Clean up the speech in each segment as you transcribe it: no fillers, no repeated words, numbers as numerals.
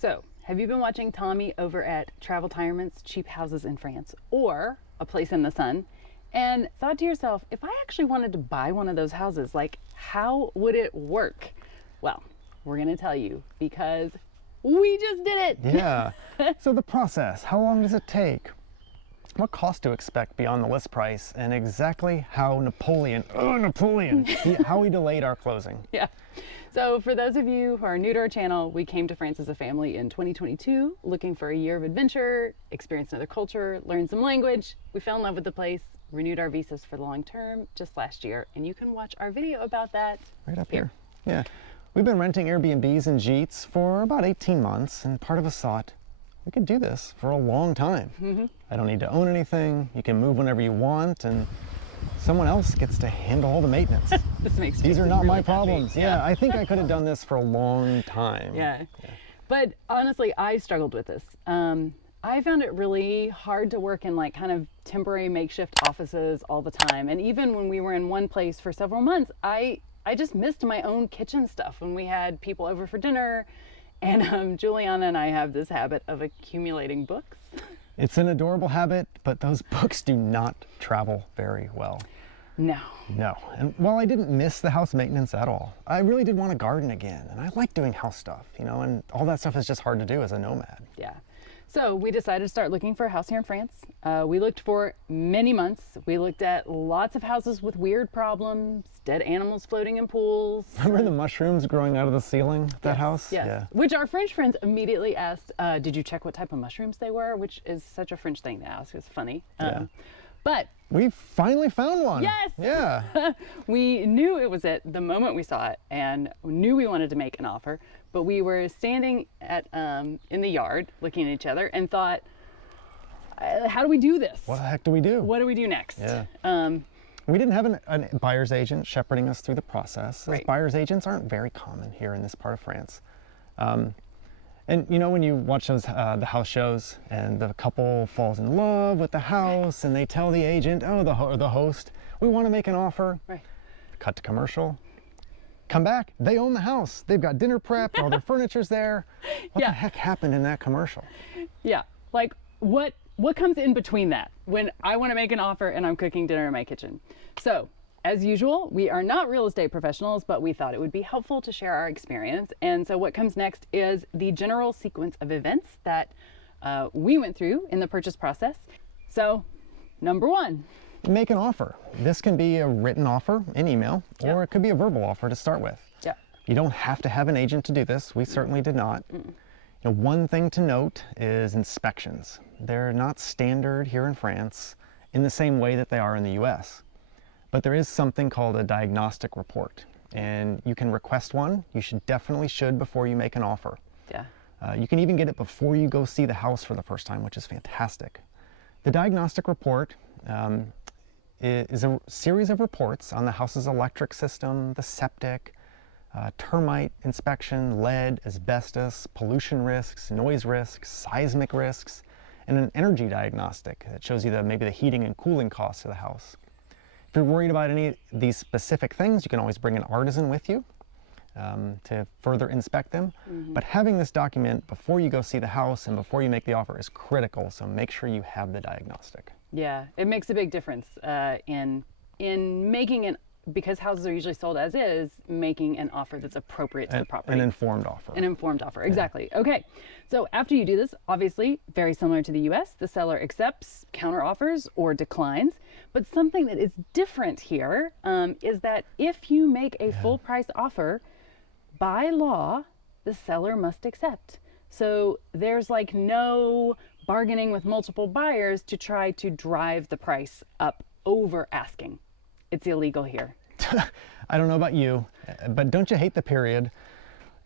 So, have you been watching Tommy over at Travel Retirements, Cheap Houses in France, or A Place in the Sun, and thought to yourself, if I actually wanted to buy one of those houses, like, how would it work? Well, we're going to tell you because we just did it. Yeah. So the process, how long does it take? What cost to expect beyond the list price, and exactly how Napoleon, how he delayed our closing. Yeah. So for those of you who are new to our channel, we came to France as a family in 2022, looking for a year of adventure, experience another culture, learn some language. We fell in love with the place, renewed our visas for the long term just last year, and you can watch our video about that Right up here. Yeah. We've been renting Airbnbs and Jeets for about 18 months, and part of us thought, we could do this for a long time. I don't need to own anything. You can move whenever you want, and someone else gets to handle all the maintenance. This makes These are not really my happy. problems. Yeah, I think I could have done this for a long time. Yeah. But honestly, I struggled with this. I found it really hard to work in like kind of temporary makeshift offices all the time. And even when we were in one place for several months, I just missed my own kitchen stuff when we had people over for dinner. And Juliana and I have this habit of accumulating books. It's an adorable habit, but those books do not travel very well. No. No. And while I didn't miss the house maintenance at all, I really did want to garden again. And I like doing house stuff, you know, and all that stuff is just hard to do as a nomad. Yeah. So we decided to start looking for a house here in France. We looked for many months. We looked at lots of houses with weird problems, dead animals floating in pools. Remember the mushrooms growing out of the ceiling of that house? Yes. Yeah. Which our French friends immediately asked, did you check what type of mushrooms they were? Which is such a French thing to ask. It's funny. Yeah. But We finally found one. yes! Yeah. We knew it was it the moment we saw it and knew we wanted to make an offer. But we were standing at in the yard looking at each other and thought, how do we do this? What the heck do we do? What do we do next? Yeah. We didn't have a buyer's agent shepherding us through the process, as Right. buyer's agents aren't very common here in this part of France. And you know, when you watch those the house shows and the couple falls in love with the house and they tell the agent, oh, the host, we want to make an offer. Right. Cut to commercial. Come back, they own the house. They've got dinner prepped, all their furniture's there. What Yeah. the heck happened in that commercial? Yeah. Like what comes in between that when I want to make an offer and I'm cooking dinner in my kitchen? So, as usual, we are not real estate professionals, but we thought it would be helpful to share our experience. And so what comes next is the general sequence of events that we went through in the purchase process. So, number one. Make an offer. This can be a written offer in email, or it could be a verbal offer to start with. Yeah. You don't have to have an agent to do this. We certainly did not. You know, one thing to note is inspections. They're not standard here in France in the same way that they are in the US. But there is something called a diagnostic report, and you can request one. You definitely should before you make an offer. Yeah. You can even get it before you go see the house for the first time, which is fantastic. The diagnostic report is a series of reports on the house's electric system, the septic, termite inspection, lead, asbestos, pollution risks, noise risks, seismic risks, and an energy diagnostic that shows you maybe the heating and cooling costs of the house. If you're worried about any of these specific things, you can always bring an artisan with you to further inspect them. But having this document before you go see the house and before you make the offer is critical, so make sure you have the diagnostic. Yeah, it makes a big difference in making an, because houses are usually sold as is, making an offer that's appropriate to the property. An informed offer. An informed offer, exactly. Okay, so after you do this, obviously, very similar to the US, the seller accepts counter offers or declines. But something that is different here is that if you make a full price offer, by law, the seller must accept. So there's like no bargaining with multiple buyers to try to drive the price up over asking. It's illegal here. I don't know about you, but don't you hate the period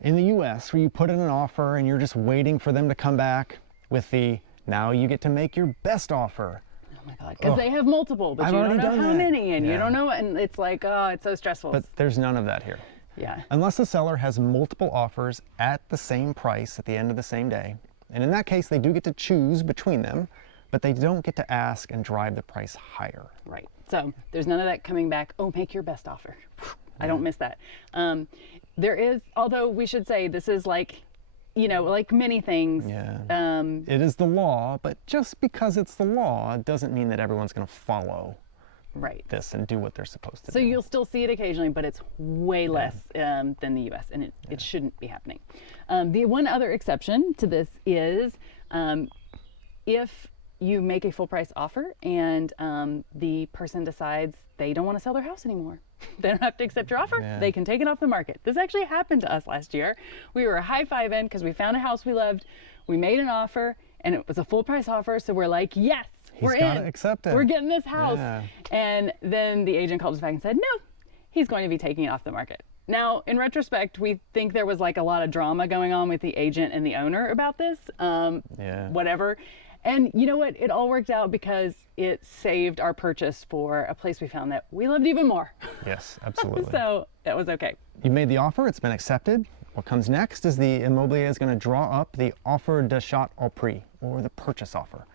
in the US where you put in an offer and you're just waiting for them to come back with the, now you get to make your best offer. Oh my God, because they have multiple, but I've you don't already know done how that. many, and you Yeah. don't know, and it's like, oh, it's so stressful. But there's none of that here. Yeah. Unless the seller has multiple offers at the same price at the end of the same day. And in that case, they do get to choose between them, but they don't get to ask and drive the price higher. Right. So there's none of that coming back, oh, make your best offer. I don't miss that. There is, although we should say this is like you know, like many things. Yeah. It is the law, but just because it's the law doesn't mean that everyone's going to follow Right. this and do what they're supposed to So do. you'll still see it occasionally, but it's way less than the U.S., and it shouldn't be happening. The one other exception to this is if you make a full price offer and the person decides they don't want to sell their house anymore. They don't have to accept your offer. Yeah. They can take it off the market. This actually happened to us last year. We were high-fiving because we found a house we loved. We made an offer, and it was a full price offer. So we're like, yes, we're in. He's got to accept it. We're getting this house. Yeah. And then the agent called us back and said, no, he's going to be taking it off the market. Now, in retrospect, we think there was like a lot of drama going on with the agent and the owner about this. Whatever. And you know what? It all worked out because it saved our purchase for a place we found that we loved even more. Yes, absolutely. So that was okay. You made the offer, it's been accepted. What comes next is the immobilier is going to draw up the offre d'achat au prix, or the purchase offer.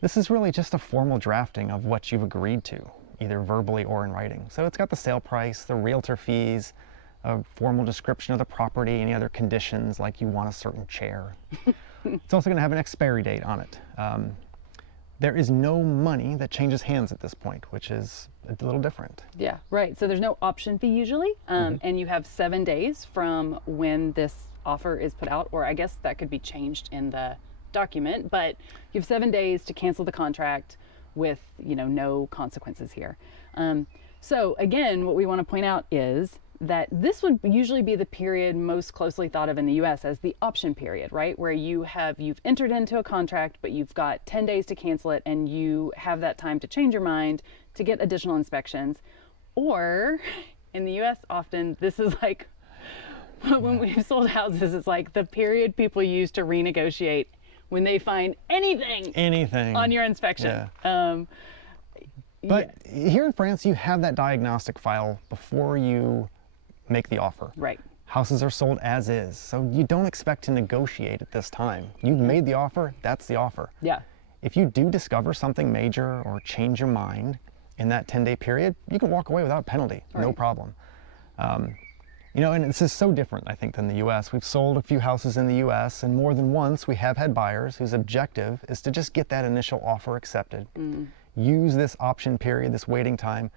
This is really just a formal drafting of what you've agreed to, either verbally or in writing. So it's got the sale price, the realtor fees, a formal description of the property, any other conditions like you want a certain chair. It's also going to have an expiry date on it. There is no money that changes hands at this point, which is a little different. Yeah, right. So there's no option fee usually, and you have 7 days from when this offer is put out, or I guess that could be changed in the document, but you have 7 days to cancel the contract with, you know, no consequences here. So again, what we want to point out is that this would usually be the period most closely thought of in the US as the option period, right? Where you've entered into a contract, but you've got 10 days to cancel it, and you have that time to change your mind, to get additional inspections. Or in the US, often this is like, when we've sold houses, it's like the period people use to renegotiate when they find anything on your inspection. Yeah. But here in France, you have that diagnostic file before you make the offer. Right. Houses are sold as is, so you don't expect to negotiate at this time. You've made the offer, that's the offer. Yeah. If you do discover something major or change your mind in that 10-day period, you can walk away without penalty, no problem. You know, and this is so different, I think, than the US. We've sold a few houses in the US, and more than once we have had buyers whose objective is to just get that initial offer accepted. Use this option period, this waiting time,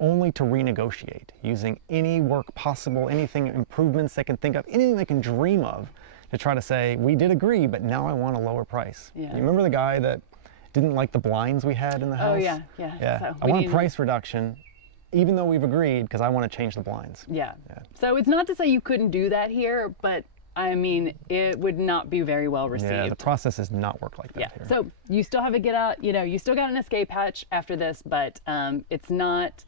only to renegotiate, using any work possible, anything, improvements they can think of, anything they can dream of, to try to say, we did agree, but now I want a lower price. Yeah. You remember the guy that didn't like the blinds we had in the house? Oh, yeah. Yeah. So I want a price reduction, even though we've agreed, because I want to change the blinds. Yeah. So it's not to say you couldn't do that here, but I mean, it would not be very well received. Yeah, the process does not work like that here. So you still have a get out, you know, you still got an escape hatch after this, but it's not,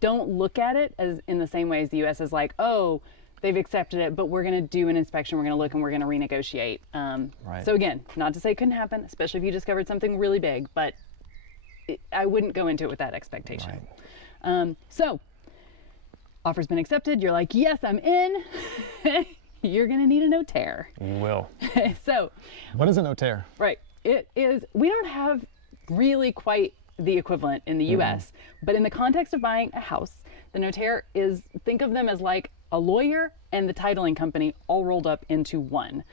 don't look at it as in the same way as the US is like, oh, they've accepted it, but we're going to do an inspection, we're going to look, and we're going to renegotiate. Right. So again, not to say it couldn't happen, especially if you discovered something really big, but I wouldn't go into it with that expectation. Right. So offer's been accepted. You're like, yes, I'm in. You're going to need a notaire. You will. So what is a notaire? right. It is, we don't have really quite the equivalent in the US, but in the context of buying a house, the notaire is, think of them as like a lawyer and the titling company all rolled up into one.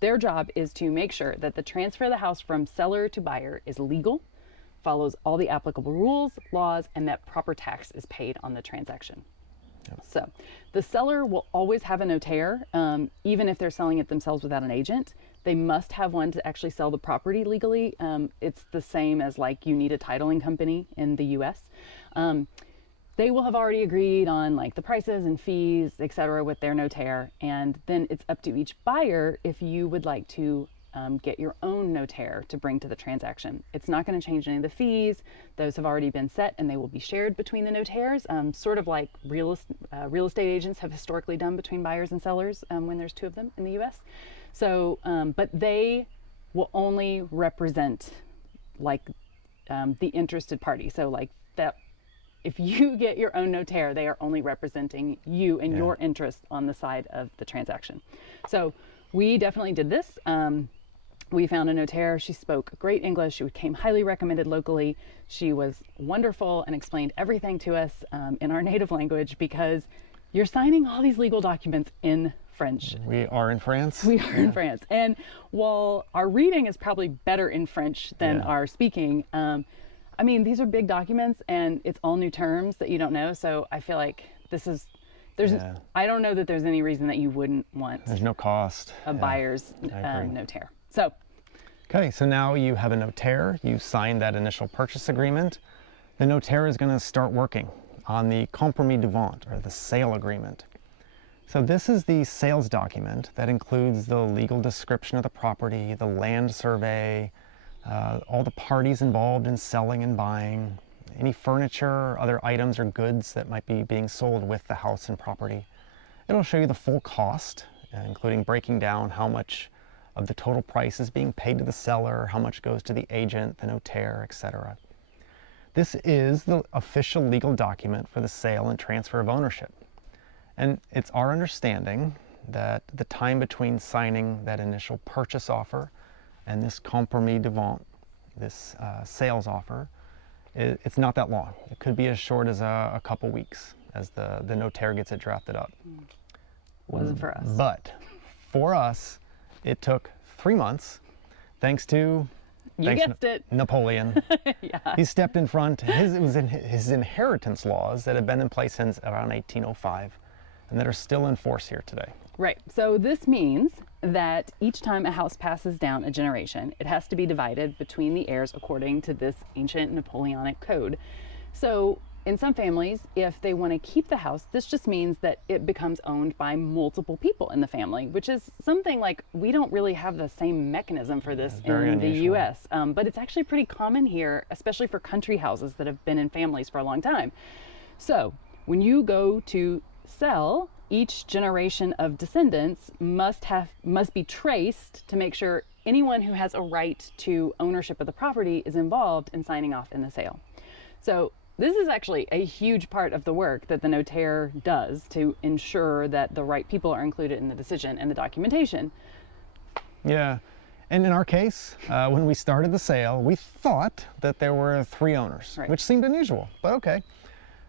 Their job is to make sure that the transfer of the house from seller to buyer is legal, follows all the applicable rules, laws, and that proper tax is paid on the transaction. So the seller will always have a notaire, even if they're selling it themselves without an agent. They must have one to actually sell the property legally. It's the same as like you need a titling company in the US. They will have already agreed on like the prices and fees, etc., with their notaire. And then it's up to each buyer if you would like to get your own notaire to bring to the transaction. It's not going to change any of the fees. Those have already been set and they will be shared between the notaires, sort of like real estate agents have historically done between buyers and sellers when there's two of them in the US. So, but they will only represent like the interested party. So like that, if you get your own notaire, they are only representing you and your interest on the side of the transaction. So we definitely did this. We found a notaire. She spoke great English. She came highly recommended locally. She was wonderful and explained everything to us in our native language, because you're signing all these legal documents in French. We are in France. We are in France. And while our reading is probably better in French than our speaking, I mean, these are big documents and it's all new terms that you don't know. So I feel like I don't know that there's any reason that you wouldn't want. There's no cost. A buyer's notaire. So. Okay, so now you have a notaire. You signed that initial purchase agreement. The notaire is going to start working on the compromis de vente, or the sale agreement. So this is the sales document that includes the legal description of the property, the land survey, all the parties involved in selling and buying, any furniture, other items or goods that might be being sold with the house and property. It'll show you the full cost, including breaking down how much of the total price is being paid to the seller, how much goes to the agent, the notaire, etc. This is the official legal document for the sale and transfer of ownership. And it's our understanding that the time between signing that initial purchase offer and this compromis de vente, this sales offer, it's not that long. It could be as short as a couple weeks as the notaire gets it drafted up. Wasn't for us. But for us, it took 3 months, thanks to Napoleon. He stepped in front. It was in his inheritance laws that had been in place since around 1805 and that are still in force here today. Right. So this means that each time a house passes down a generation, it has to be divided between the heirs according to this ancient Napoleonic code. So in some families, if they want to keep the house, this just means that it becomes owned by multiple people in the family, which is something like we don't really have the same mechanism for this in the US. But it's actually pretty common here, especially for country houses that have been in families for a long time. So when you go to sell, each generation of descendants must be traced to make sure anyone who has a right to ownership of the property is involved in signing off in the sale. So this is actually a huge part of the work that the notaire does to ensure that the right people are included in the decision and the documentation. Yeah, and in our case, when we started the sale, we thought that there were 3 owners, which seemed unusual, but okay.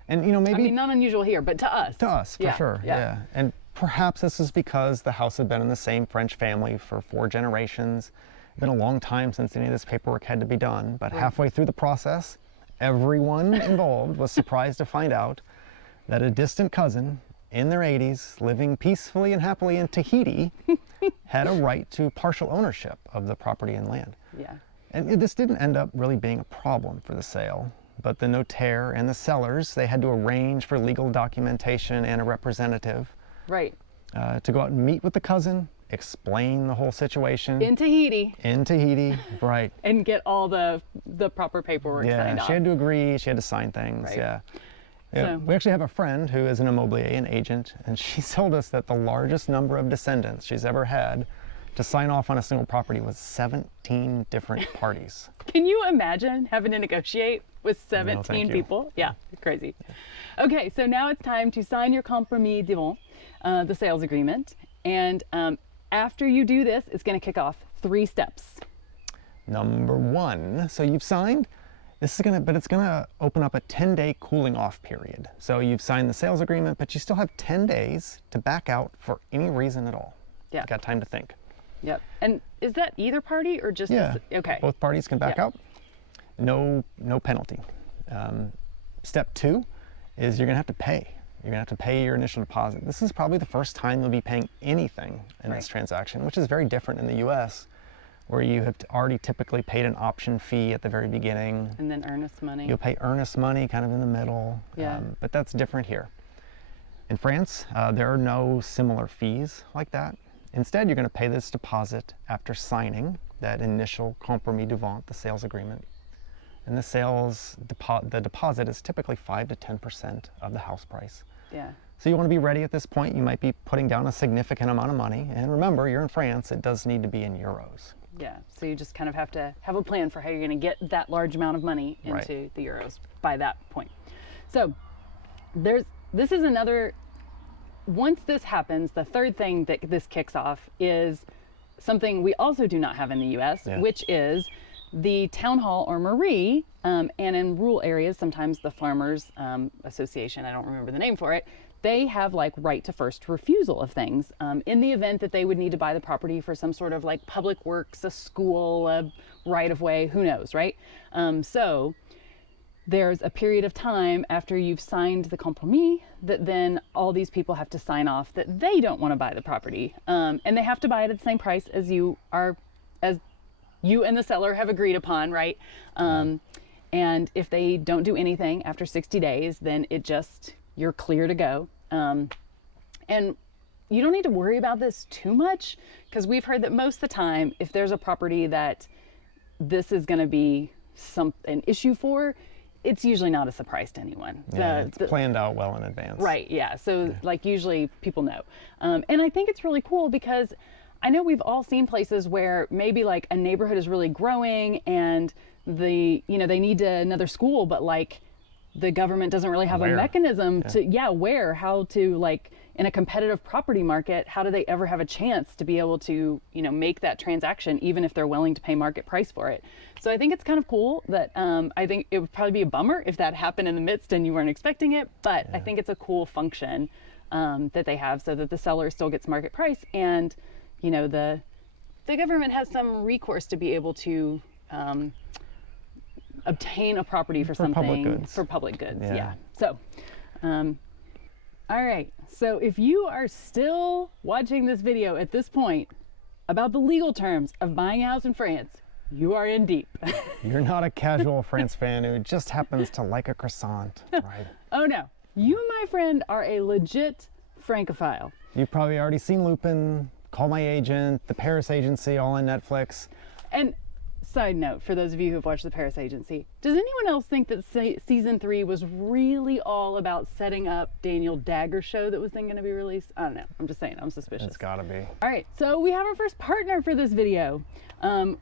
And maybe, I mean, not unusual here, but to us. To us, for sure, yeah. And perhaps this is because the house had been in the same French family for 4 generations. It's been a long time since any of this paperwork had to be done, but halfway through the process, everyone involved was surprised to find out that a distant cousin in their 80s, living peacefully and happily in Tahiti, had a right to partial ownership of the property and land. Yeah. And this didn't end up really being a problem for the sale, but the notaire and the sellers, they had to arrange for legal documentation and a representative. Right. To go out and meet with the cousin, explain the whole situation. In Tahiti. In Tahiti, right. And get all the proper paperwork signed off. She had to agree, she had to sign things, So, we actually have a friend who is an immobilier, an agent, and she told us that the largest number of descendants she's ever had to sign off on a single property was 17 different parties. Can you imagine having to negotiate with 17 people? Yeah, crazy. Okay, so now it's time to sign your compromis de vente, the sales agreement. And after you do this, it's going to kick off 3 steps. Number 1, so you've signed. It's going to open up a 10-day cooling off period. So you've signed the sales agreement, but you still have 10 days to back out for any reason at all. Yeah. You've got time to think. Yep. And is that either party or just okay? Both parties can back out. No penalty. Step 2 is you're going to have to pay. You're going to have to pay your initial deposit. This is probably the first time you'll be paying anything in this transaction, which is very different in the U.S., where you have already typically paid an option fee at the very beginning. And then earnest money. You'll pay earnest money kind of in the middle. Yeah. But that's different here. In France, there are no similar fees like that. Instead, you're going to pay this deposit after signing that initial compromis de vente, the sales agreement. And the deposit is typically 5 to 10% of the house price. Yeah. So you want to be ready at this point. You might be putting down a significant amount of money. And remember, you're in France. It does need to be in euros. Yeah. So you just kind of have to have a plan for how you're going to get that large amount of money into the euros by that point. So this is another. Once this happens, the third thing that this kicks off is something we also do not have in the U.S., which is the town hall or mairie, and in rural areas, sometimes the farmers association, I don't remember the name for it, they have like right to first refusal of things in the event that they would need to buy the property for some sort of like public works, a school, a right of way, who knows, right? So there's a period of time after you've signed the compromis that then all these people have to sign off that they don't want to buy the property, and they have to buy it at the same price as you and the seller have agreed upon, right? And if they don't do anything after 60 days, then you're clear to go. And you don't need to worry about this too much, because we've heard that most of the time, if there's a property that this is going to be an issue for, it's usually not a surprise to anyone. Yeah, it's planned out well in advance. Right, yeah. So like usually people know. And I think it's really cool because I know we've all seen places where maybe like a neighborhood is really growing and they need another school, but like the government doesn't really have a mechanism how to like in a competitive property market, how do they ever have a chance to be able to, make that transaction, even if they're willing to pay market price for it? So I think it's kind of cool that I think it would probably be a bummer if that happened in the midst and you weren't expecting it, but I think it's a cool function that they have so that the seller still gets market price and, the government has some recourse to be able to obtain a property for something for public goods. Yeah. So, all right. So if you are still watching this video at this point about the legal terms of buying a house in France, you are in deep. You're not a casual France fan who just happens to like a croissant, right? Oh no. You, my friend, are a legit Francophile. You've probably already seen Lupin, Call My Agent, The Paris Agency, all on Netflix. And side note, for those of you who've watched The Paris Agency, does anyone else think that season 3 was really all about setting up Daniel Dagger's show that was then going to be released? I don't know. I'm just saying. I'm suspicious. It's gotta be. All right. So we have our first partner for this video.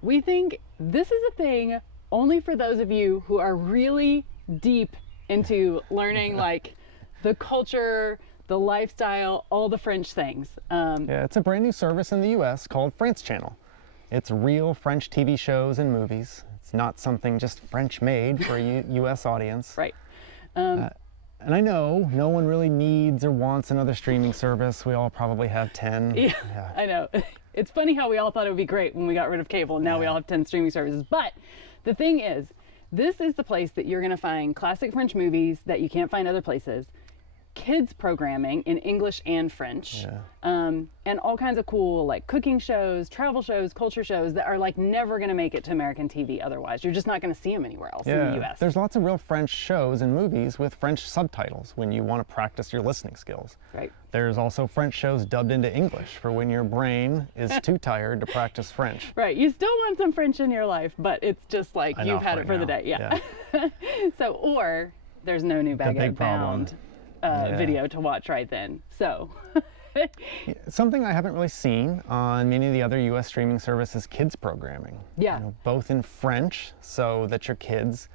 We think this is a thing only for those of you who are really deep into learning like the culture, the lifestyle, all the French things. Yeah, it's a brand new service in the US called France Channel. It's real French TV shows and movies. It's not something just French made for a US audience. Right. And I know no one really needs or wants another streaming service. We all probably have 10. Yeah, I know. It's funny how we all thought it would be great when we got rid of cable and now we all have 10 streaming services. But the thing is, this is the place that you're going to find classic French movies that you can't find other places, kids programming in English and French, and all kinds of cool like cooking shows, travel shows, culture shows that are like never going to make it to American TV otherwise. You're just not going to see them anywhere else in the US. There's lots of real French shows and movies with French subtitles when you want to practice your listening skills. Right. There's also French shows dubbed into English for when your brain is too tired to practice French. Right. You still want some French in your life, but it's just like you've had it for the day. Yeah. So, or there's no new Baguette Bound video to watch right then. So something I haven't really seen on many of the other US streaming services, kids programming. Yeah. Both in French so that your kids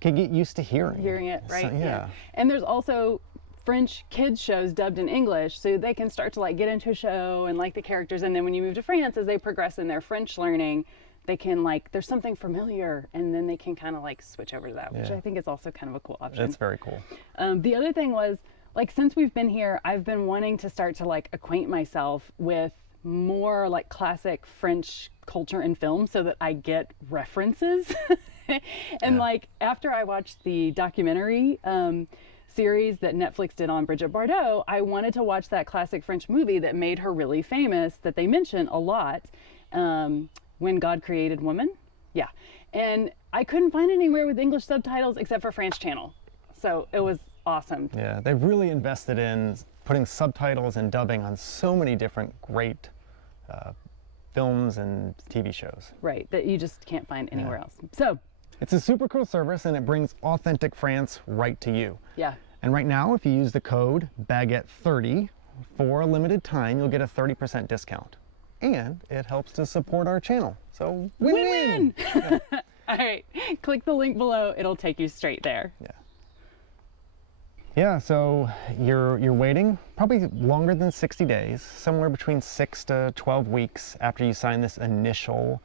can get used to hearing it, right? So, yeah. And there's also French kids shows dubbed in English so they can start to like get into a show and like the characters, and then when you move to France, as they progress in their French learning, they can like, there's something familiar and then they can kind of like switch over to that, which I think is also kind of a cool option. It's very cool. The other thing was, like, since we've been here, I've been wanting to start to like acquaint myself with more like classic French culture and film so that I get references. And like after I watched the documentary series that Netflix did on Brigitte Bardot, I wanted to watch that classic French movie that made her really famous that they mention a lot, When God Created Woman. Yeah. And I couldn't find it anywhere with English subtitles except for France Channel. So it was awesome. Yeah, they've really invested in putting subtitles and dubbing on so many different great films and TV shows. Right, that you just can't find anywhere else. So it's a super cool service and it brings authentic France right to you. Yeah. And right now, if you use the code BAGUETTE30 for a limited time, you'll get a 30% discount. And it helps to support our channel. So win-win! Yeah. All right, click the link below. It'll take you straight there. Yeah. Yeah, so you're waiting probably longer than 60 days, somewhere between 6 to 12 weeks after you sign this initial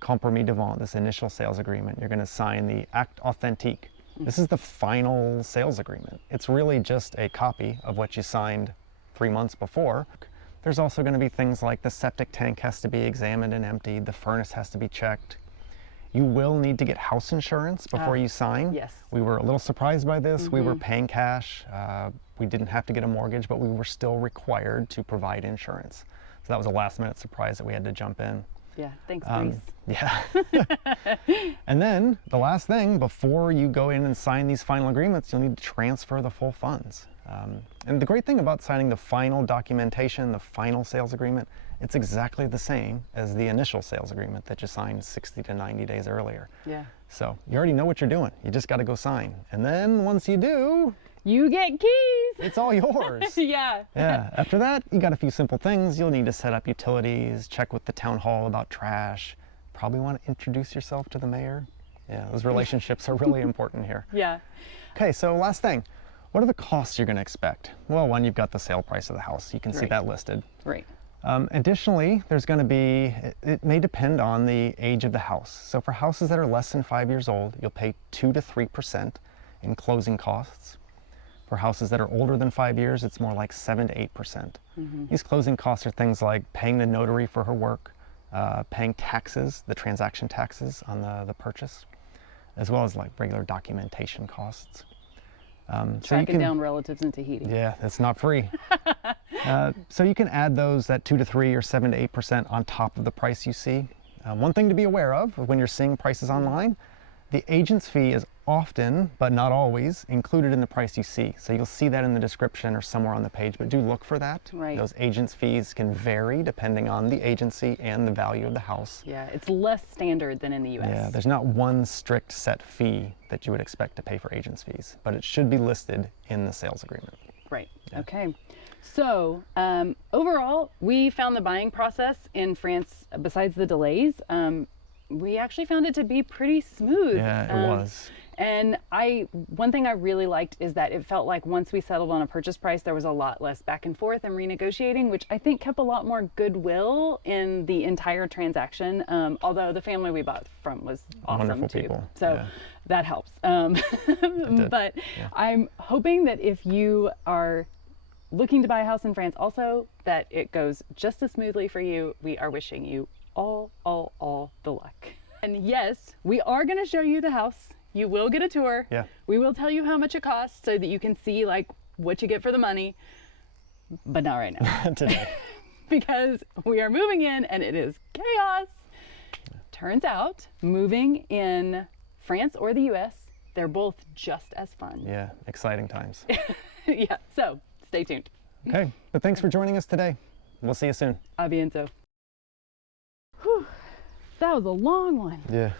compromis de vente, this initial sales agreement. You're going to sign the acte authentique. This is the final sales agreement. It's really just a copy of what you signed 3 months before. There's also going to be things like the septic tank has to be examined and emptied, the furnace has to be checked. You will need to get house insurance before you sign. Yes. We were a little surprised by this. We were paying cash. We didn't have to get a mortgage, but we were still required to provide insurance. So that was a last minute surprise that we had to jump in. Yeah, thanks, Reese. Yeah. And then the last thing, before you go in and sign these final agreements, you'll need to transfer the full funds. And the great thing about signing the final documentation, the final sales agreement, it's exactly the same as the initial sales agreement that you signed 60 to 90 days earlier. Yeah. So you already know what you're doing. You just got to go sign. And then once you do, You get keys. it's all yours. Yeah. Yeah. After that, you got a few simple things. You'll need to set up utilities, check with the town hall about trash. Probably want to introduce yourself to the mayor. Yeah, those relationships are really important here. Yeah. Okay, so last thing. What are the costs you're going to expect? Well, one, you've got the sale price of the house. You can see Right. that listed. Right. Additionally, there's going to be, it may depend on the age of the house. So for houses that are less than 5 years old, you'll pay 2 to 3% in closing costs. For houses that are older than 5 years, it's more like 7 to 8%. These closing costs are things like paying the notary for her work, paying taxes, the transaction taxes on the purchase, as well as like regular documentation costs. Tracking down relatives in Tahiti. Yeah, it's not free. So you can add those at 2 to 3 or 7 to 8% on top of the price you see. One thing to be aware of when you're seeing prices online, the agent's fee is often, but not always, included in the price you see. So you'll see that in the description or somewhere on the page, but do look for that. Right. Those agent's fees can vary depending on the agency and the value of the house. Yeah, it's less standard than in the US. Yeah, there's not one strict set fee that you would expect to pay for agent's fees, but it should be listed in the sales agreement. Right. Okay. So overall, we found the buying process in France, besides the delays, we actually found it to be pretty smooth. Yeah, it was. And one thing I really liked is that it felt like once we settled on a purchase price, there was a lot less back and forth and renegotiating, which I think kept a lot more goodwill in the entire transaction. Although the family we bought from was awesome Wonderful too. people. So Yeah. that helps. did. But Yeah. I'm hoping that if you are looking to buy a house in France also, that it goes just as smoothly for you. We are wishing you all the luck. And yes, we are going to show you the house. You will get a tour. Yeah. We will tell you how much it costs so that you can see like what you get for the money, but not right now. Today. Because we are moving in and it is chaos. Turns out moving in France or the US, they're both just as fun. Yeah, exciting times. Yeah, so stay tuned. Okay, but thanks for joining us today. We'll see you soon. A bientôt. Whew, that was a long one. Yeah.